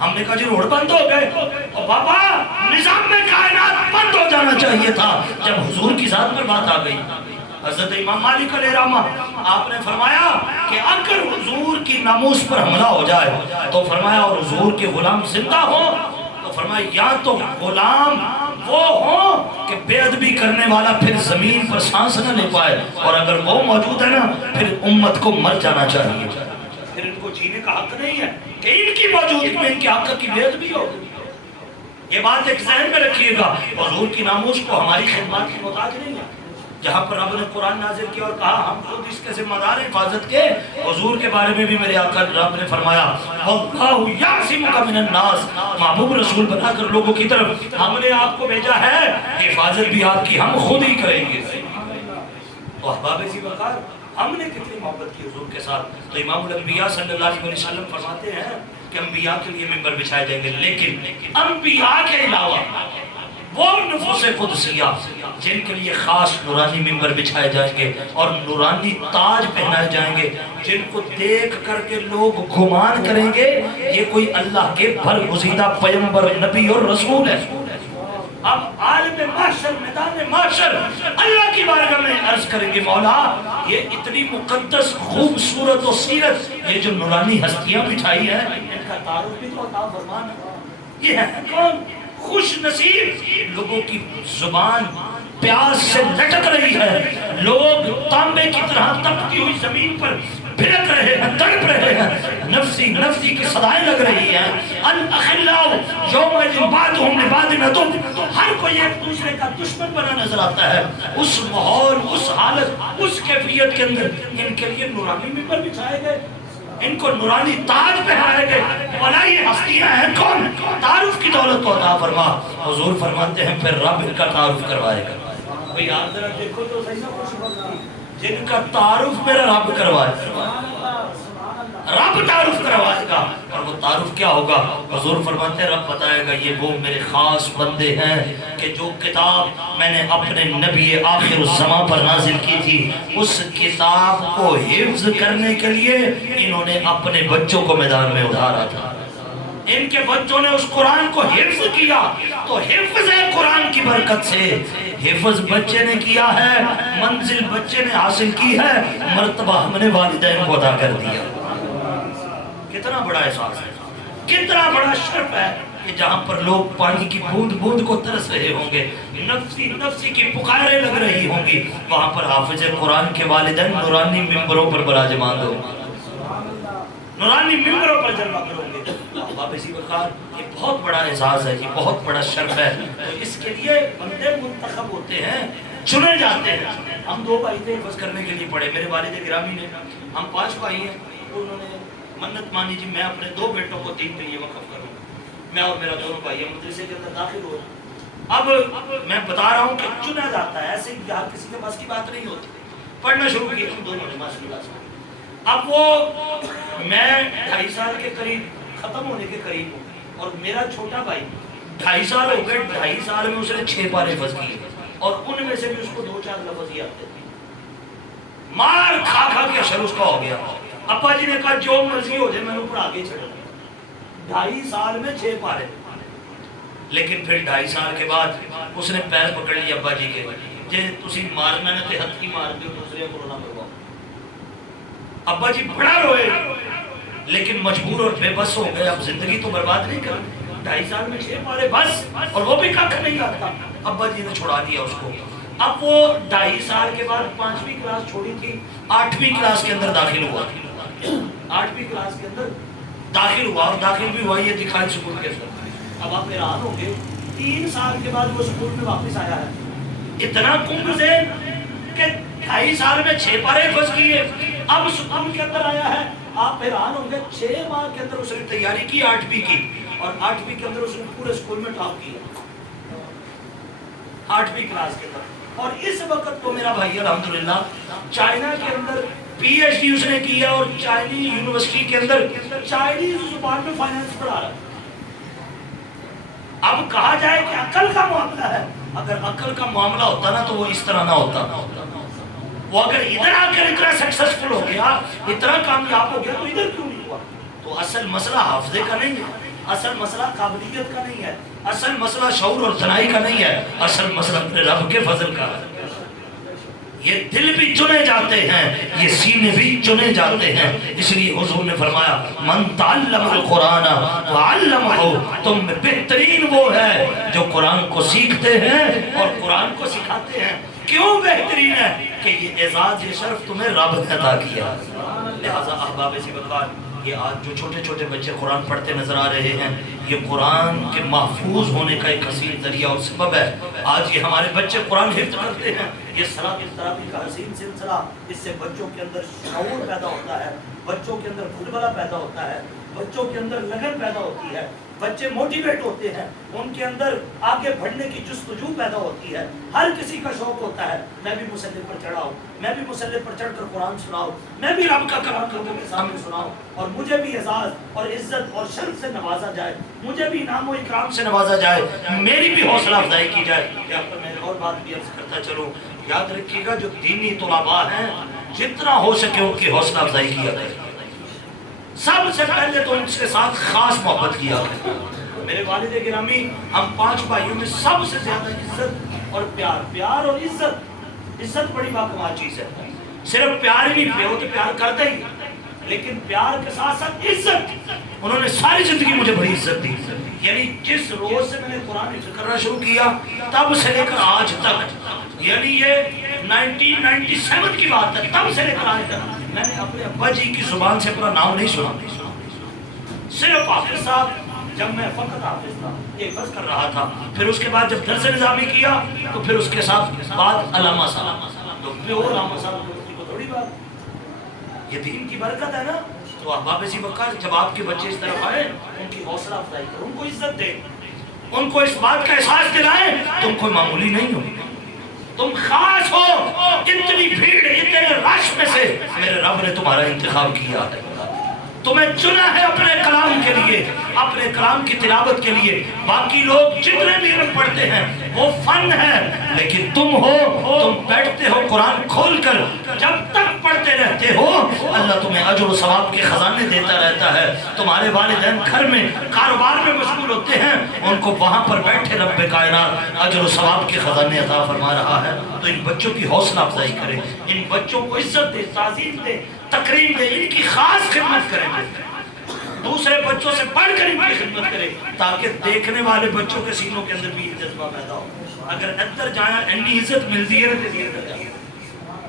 ہم نے کہا جی روڈ بند ہو گئے اور بابا نظام میں کائنات بند ہو جانا چاہیے تھا جب حضور کی ذات پر بات آ گئی. حضرت امام مالک علیہ رحمہ آپ نے فرمایا کہ اگر حضور کی ناموس پر حملہ ہو جائے تو فرمایا اور حضور کے غلام زندہ ہوں تو فرمایا یا تو غلام وہ ہوں کہ بے ادبی کرنے والا پھر زمین پر سانس نہ لے پائے اور اگر وہ موجود ہے نا پھر امت کو مر جانا چاہیے. پھر ان کو جینے کا حق نہیں ہے کہ ان کی موجودگی میں ان کے حق کی بے ادبی ہو. یہ بات ایک ذہن میں رکھیے گا. حضور کی ناموس کو ہماری خدمات کی محتاج نہیں ہے. جہاں پر رب نے قرآن نازل کیا اور کہا ہم خود اس کے ذمہ دار ہیں حفاظت کے. حضور کے بارے میں بھی میرے آقا رب نے فرمایا واللہ یعصمک من الناس. محبوب رسول بنا کر لوگوں کی طرف ہم نے آپ کو بھیجا ہے حفاظت بھی آپ کی ہم خود ہی کریں گے. تو احباب ذی وقار ہم نے کتنی محبت کی حضور کے ساتھ. تو امام الانبیاء صلی اللہ علیہ وسلم فرماتے ہیں کہ انبیاء کے لیے ممبر بچھائے جائیں گے لیکن انبیاء کے علاوہ وہ نفوس قدسیہ جن کے لیے خاص نورانی ممبر بچھائے جائیں گے اور نورانی تاج پہنائے جائیں گے جن کو دیکھ کر کے لوگ گمان کریں گے یہ کوئی اللہ کے برگزیدہ پیغمبر نبی اور رسول ہے. اب عالم محشر میدان محشر اللہ کی بارگاہ میں عرض کریں گے مولا یہ اتنی مقدس خوبصورت و سیرت یہ جو نورانی ہستیاں بٹھائی ہیں ان کا تعارف بھی تو عطا فرمان ہے. یہ ہے کون؟ خوش نصیب لوگوں کی زبان پیاس سے لٹک رہی ہے. لوگ تانبے کی طرح تپتی ہوئی زمین پر بھڑک رہے ہیں، تڑپ رہے ہیں، نفسی نفسی کی صدائیں لگ رہی ہیں۔ الاخلاء یومئذ بعضهم لبعض عدو، ہر کوئی ایک دوسرے کا دشمن بنا نظر آتا ہے۔ اس ماحول، اس حالت، اس کیفیت کے اندر ان کے لیے نورانی ممبر بچھائے گئے، ان کو نورانی تاج پہنائے گئے۔ بھلا یہ ہستیاں ہیں کون؟ تعارف کی دولت کو عطا فرما۔ حضور فرماتے ہیں پھر رب ان کا تعارف کروائے گا۔ کوئی آپ ذرا دیکھو تو صحیح نہ خوش، جن کا تعارف میرا رب کروائے، رب تعارف کروائے گا۔ اور وہ تعارف کیا ہوگا؟ حضور فرماتے ہیں رب بتائے گا یہ وہ میرے خاص بندے ہیں کہ جو کتاب میں نے اپنے نبی آخر الزمان پر نازل کی تھی، اس کتاب کو حفظ کرنے کے لیے انہوں نے اپنے بچوں کو میدان میں اتارا تھا۔ ان کے بچوں نے اس قرآن کو حفظ کیا، تو حفظ ہے قرآن کی برکت سے۔ حفظ بچے نے کیا ہے، منزل بچے نے حاصل کی ہے، مرتبہ ہم نے والدین کو عطا کر دیا۔ کتنا بڑا احساس ہے، کتنا بڑا شرف ہے کہ جہاں پر لوگ پانی کی بوند بوند کو ترس رہے ہوں گے، نفسی نفسی کی پکاریں لگ رہی ہوں گی، وہاں پر حافظ قرآن کے والدین نورانی ممبروں پر براجمان ہوں گے، نورانی ممبروں پر جلوہ کروں گے۔ احباب اسی وقار یہ بہت بڑا اعزاز ہے، یہ بہت بڑا شرف ہے۔ تو اس کے لیے بندے منتخب ہوتے ہیں، چنے جاتے ہیں۔ ہم دو بھائی تھے حفظ کرنے کے لیے پڑھے، میرے والد گرامی نے، ہم 5 بھائی ہیں، انہوں نے منت مانی جی میں اپنے 2 بیٹوں کو دین کے لیے وقف کروں، میں اور میرا دونوں بھائی مدرسے کے اندر داخل ہو۔ اب میں بتا رہا ہوں کہ چنا جاتا ہے، ایسے یار کسی کے پاس کی بات نہیں ہوتی۔ پڑھنا شروع کیا ہم دونوں نے ماشاءاللہ سے۔ اب وہ میں 2.5 سال کے قریب ختم ہونے کے قریب ہوں، اور میرا چھوٹا بھائی 2.5 سال ہو گئے، 2.5 سال میں اس نے 6 پارے حفظ کیے، اور ان میں سے بھی اس کو 2-4 لفظ ہی آتے تھے۔ مار کھا کھا کے اشر اس کا ہو گیا۔ ابا جی نے کہا جو مرضی ہو جائے میں اوپر آگے چھڑا۔ 2.5 سال میں 6 پارے، لیکن پھر 2.5 سال کے بعد اس نے پیر پکڑ لیا ابا جی کے، جے تسی مارنا نہ تے ہتھی مار دیو، دوسرے کو نہ مرواؤ۔ ابا جی بڑا روئے، لیکن مجبور اور بے بس ہو گئے، اب زندگی تو برباد نہیں کرنی۔ 2.5 سال میں 6 پارے بس، اور وہ بھی کھا نہیں آتا۔ ابا جی نے چھڑا دیا اس کو۔ اب وہ 2.5 سال کے بعد 5ویں کلاس چھوڑی تھی، 8ویں کلاس کے اندر داخل ہوا۔ 8ویں کلاس کے اندر داخل ہوا، اور داخل بھی ہوا یہ دکھائی سکول کے ساتھ۔ اب آپ حیران ہوں گے 3 سال کے بعد وہ سکول میں واپس آیا ہے، اتنا کنگ سے کہ 2.5 سال میں 6 پارے حفظ کیے، اب سکول کے اندر آیا ہے۔ آپ حیران ہوں گے 6 ماہ کے اندر اس نے تیاری کی 8ویں کی، اور 8ویں کے اندر اس نے پورے سکول میں ٹاپ کیا 8ویں کلاس کے اندر۔ اور اس وقت وہ میرا بھائی الحمدللہ چائنا کے اندر پی ایچ ڈی اس نے کیا، اور چائنی یونیورسٹی کے اندر چائنیز زبان میں فائنانس پڑھا رہا ہے۔ اب کہا جائے کہ عقل کا معاملہ ہے، اگر عقل کا معاملہ ہوتا نا تو وہ اس طرح نہ ہوتا۔ وہ اگر ادھر آ کر اتنا سکسسفل ہو گیا، اتنا کامیاب ہو گیا، تو ادھر کیوں نہیں ہوا؟ تو اصل مسئلہ حافظے کا نہیں ہے، اصل مسئلہ قابلیت کا نہیں ہے، اصل مسئلہ شعور اور دانائی کا نہیں ہے، اصل مسئلہ اپنے رب کے فضل کا ہے۔ یہ دل بھی چنے جاتے ہیں، یہ سینے بھی چنے جاتے ہیں۔ اس لیے حضور نے فرمایا من تعلم القرآن وعلمہ، تم میں بہترین وہ ہے جو قرآن کو سیکھتے ہیں اور قرآن کو سکھاتے ہیں۔ کیوں بہترین ہے؟ کہ یہ اعزاز، یہ شرف تمہیں رب نے عطا کیا۔ لہٰذا احباب سی وقار، یہ آج جو چھوٹے چھوٹے بچے قرآن پڑھتے نظر آ رہے ہیں، یہ قرآن کے محفوظ ہونے کا ایک حسین ذریعہ اور سبب ہے۔ آج یہ ہمارے بچے قرآن حفظ کرتے ہیں، یہ صلاۃ التراویح کا حسین سلسلہ، اس سے بچوں کے اندر شعور پیدا ہوتا ہے، بچوں کے اندر بلبلہ پیدا ہوتا ہے، بچوں کے اندر لگن پیدا ہوتی ہے، بچے موٹیویٹ ہوتے ہیں، ان کے اندر آگے بڑھنے کی جستجو پیدا ہوتی ہے۔ ہر کسی کا شوق ہوتا ہے میں بھی مصلی پر چڑھا ہوں، میں بھی مصلی پر چڑھ کر قرآن سناؤں، میں بھی رب کا کلام لوگوں کے سامنے سناؤں، اور مجھے بھی اعزاز اور عزت اور شرف سے نوازا جائے، مجھے بھی انعام و اکرام سے نوازا جائے، میری بھی حوصلہ افزائی کی جائے۔ یہاں پر میں اور بات بھی عرض کرتا چلوں، یاد رکھیے گا جو دینی طلباء ہیں جتنا ہو سکے ان کی حوصلہ افزائی کیا جائے، سب سے پہلے تو ان کے ساتھ خاص محبت کیا ہے۔ میرے والد گرامی، ہم 5 بھائیوں میں سب سے زیادہ عزت اور پیار اور عزت بڑی باکمال چیز ہے۔ صرف پیار ہی نہیں، وہ تو پیار کرتا ہی، لیکن پیار کے ساتھ ساتھ عزت، انہوں نے ساری زندگی مجھے بڑی عزت دی۔ یعنی جس روز سے میں نے قرآن حفظ کرنا شروع کیا تب سے لے کر آج تک، یعنی یہ 1997 کی بات ہے، تب سے لے کر آج تک میں نے اپنے ابا جی کی زبان سے اپنا نام نہیں سنا. صرف حافظ صاحب جب میں فقط حافظ تھا حفظ کر رہا تھا، پھر اس کے بعد جب درس نظامی کیا تو پھر اس کے ساتھ بعد علامہ صاحب، تو پیور علامہ صاحب کو تھوڑی بات، یہ دین کی برکت ہے نا. تو احباب سی وقت جب آپ کے بچے اس طرف آئے ان کی حوصلہ افزائی کرو، ان کو عزت دے، ان کو اس بات کا احساس دلائیں تم کوئی معمولی نہیں ہو، تم خاص ہو. اتنی بھیڑ اتنے رش میں سے میرے رب نے تمہارا انتخاب کیا ہے، تمہیں چنا ہے اپنے کلام کے لیے، اپنے کلام کی تلاوت کے لیے. باقی لوگ جتنے بھی علم پڑھتے ہیں وہ فن ہے، لیکن تم ہو، تم بیٹھتے ہو قرآن کھول کر جب تک پڑھتے رہتے ہو اللہ تمہیں اجر و ثواب کے خزانے دیتا رہتا ہے. تمہارے والدین گھر میں کاروبار میں مشغول ہوتے ہیں، ان کو وہاں پر بیٹھے رب کائنات اجر و ثواب کے خزانے عطا فرما رہا ہے. تو ان بچوں کی حوصلہ افزائی کریں، ان بچوں کو عزت دے، تعظیم دے، تکریم دے، ان کی خاص خدمت کریں، دوسرے بچوں سے بڑھ کر ان کی خدمت کریں تاکہ دیکھنے والے بچوں کے سینوں کے اندر بھی جذبہ پیدا ہو. اگر ادھر جانا انی عزت ملتی ہے نا،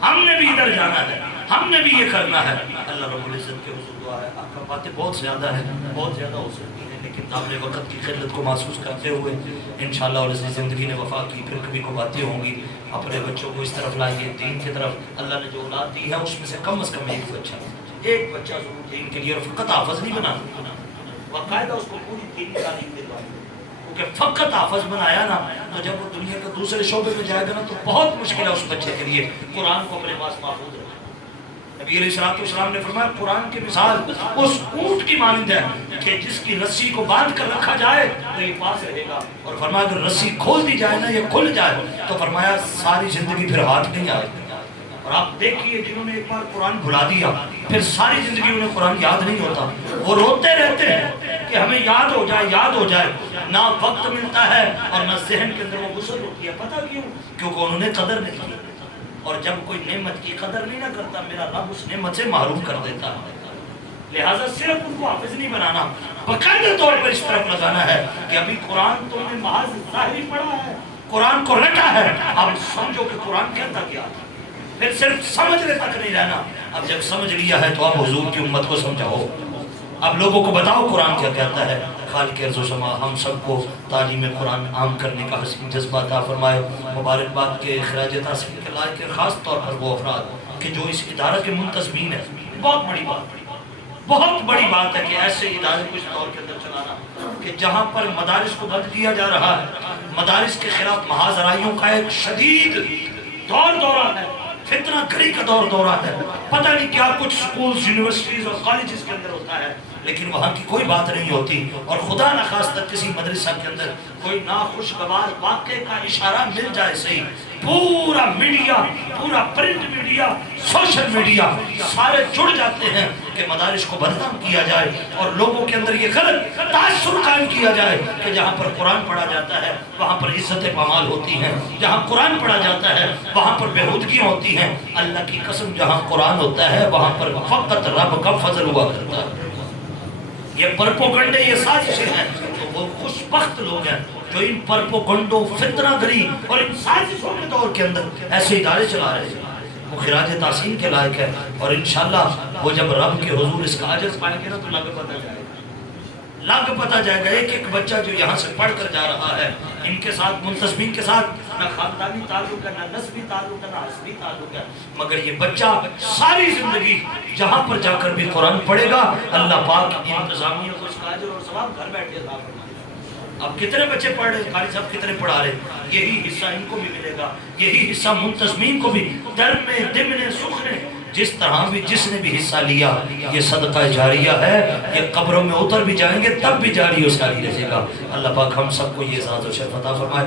ہم نے بھی ادھر جانا ہے، ہم نے بھی یہ کرنا ہے. اللہ رب العزت کے حضور دعا ہے. آپ کا باتیں بہت زیادہ ہیں، بہت زیادہ ہو سکتی ہیں، لیکن آپ وقت کی قلت کو محسوس کرتے ہوئے انشاءاللہ اور اسی زندگی نے وفا کی، پھر کبھی کو باتیں ہوں گی. اپنے بچوں کو اس طرف لائیے، دین کی طرف. اللہ نے جو اولاد دی ہے اس میں سے کم از کم ایک بچہ ضرور دین کے لیے، اور فقط حافظ نہیں بنانا، باقاعدہ اس کو پوری دین کی تعلیم دلوائی. کیونکہ فقط حافظ بنایا نا تو جب وہ دنیا کے دوسرے شعبے میں جائے گا نا تو بہت مشکل ہے اس بچے کے لیے قرآن کو اپنے پاس محفوظ رکھنا. نبی علیہ السلام نے فرمایا قرآن کی مثال اس اونٹ کی مانند ہے کہ جس کی رسی کو باندھ کر رکھا جائے تو یہ پاس رہے گا، اور فرمایا اگر رسی کھول دی جائے نا، یہ کھل جائے تو فرمایا ساری زندگی پھر ہاتھ نہیں آئے. اور آپ دیکھیے جنہوں نے ایک بار قرآن بھلا دیا پھر ساری زندگی انہیں قرآن یاد نہیں ہوتا، وہ روتے رہتے ہیں کہ ہمیں یاد ہو جائے، یاد ہو جائے. نہ وقت ملتا ہے اور نہ ذہن کے اندر وہ غسل ہوتی ہے. پتہ کیوں؟ کیونکہ انہوں نے قدر نہیں کی. اور جب کوئی نعمت کی قدر نہیں نہ کرتا میرا رب اس نعمت سے محروم کر دیتا ہے. لہٰذا صرف ان کو حافظ نہیں بنانا، باقاعدہ طور پر اس طرف لگانا ہے کہ ابھی قرآن تم نے محض ظاہری پڑھا ہے، قرآن کو رٹا ہے، اب سمجھو کہ قرآن کہتا کیا. پھر صرف سمجھنے تک نہیں رہنا، اب جب سمجھ لیا ہے تو اب حضور کی امت کو سمجھاؤ، اب لوگوں کو بتاؤ قرآن کیا کہتا ہے. خالق ارض و سما ہم سب کو تعلیم قرآن عام کرنے کا حسین جذبہ عطا فرمائے. مبارکباد کے خراج تحسین کے لائق ہے خاص طور پر وہ افراد کہ جو اس ادارہ کے منتظمین ہیں. بہت بڑی بات ہے کہ ایسے ادارے کو اس دور کے اندر چلانا کہ جہاں پر مدارس کو بند کیا جا رہا ہے، مدارس کے خلاف محاذ آرائیوں کا ایک شدید دورہ ہے، فتنہ گری کا دورہ ہے. پتہ نہیں کیا کچھ سکولز، یونیورسٹیز اور کالجز کے اندر ہوتا ہے، لیکن وہاں کی کوئی بات نہیں ہوتی. اور خدا نخواستہ کسی مدرسہ کے اندر کوئی ناخوشگوار واقعے کا اشارہ مل جائے صحیح، پورا میڈیا، پورا پرنٹ میڈیا، سوشل میڈیا سارے جڑ جاتے ہیں کہ مدارس کو بدنام کیا جائے اور لوگوں کے اندر یہ غلط تاثر قائم کیا جائے کہ جہاں پر قرآن پڑھا جاتا ہے وہاں پر عزت پامال ہوتی ہیں، جہاں قرآن پڑھا جاتا ہے وہاں پر بےہودگیاں ہوتی ہیں. اللہ کی قسم جہاں قرآن ہوتا ہے وہاں پر فقط رب کا فضل ہوا کرتا ہے. یہ پرپوگنڈے، یہ سازشیں ہیں، تو وہ خوش بخت لوگ ہیں جو ان پرپوگنڈوں، فتنہ گری اور ان سازشوں کے دور کے اندر ایسے ادارے چلا رہے ہیں. وہ خراج تحسین کے لائق ہے، اور انشاءاللہ وہ جب رب کے حضور اس کا اجر پائیں گے نا تو لگ پتہ جائے گا. ایک بچہ جو یہاں سے پڑھ کر جا رہا ہے، ان کے ساتھ منتظمین کے ساتھ نہ خاندانی تعلق ہے، نہ نسبی تعلق ہے، نہ حسبی تعلق ہے، مگر یہ بچہ ساری زندگی جہاں پر جا کر بھی قرآن پڑھے گا اللہ پاک انتظامیہ کو اس کا اجر اور ثواب گھر بیٹھے عطا فرمائے. اب کتنے بچے پڑھ رہے ہیں، قاری صاحب کتنے پڑھا رہے ہیں، یہی حصہ ان کو بھی ملے گا، یہی حصہ منتظمین کو بھی. درمے دمنے سخنے جس طرح بھی جس نے بھی حصہ لیا یہ صدقہ جاریہ ہے، یہ قبروں میں اتر بھی جائیں گے تب بھی جاری و ساری رہے گا. اللہ پاک ہم سب کو یہ اعزاز و شرف عطا فرمائے.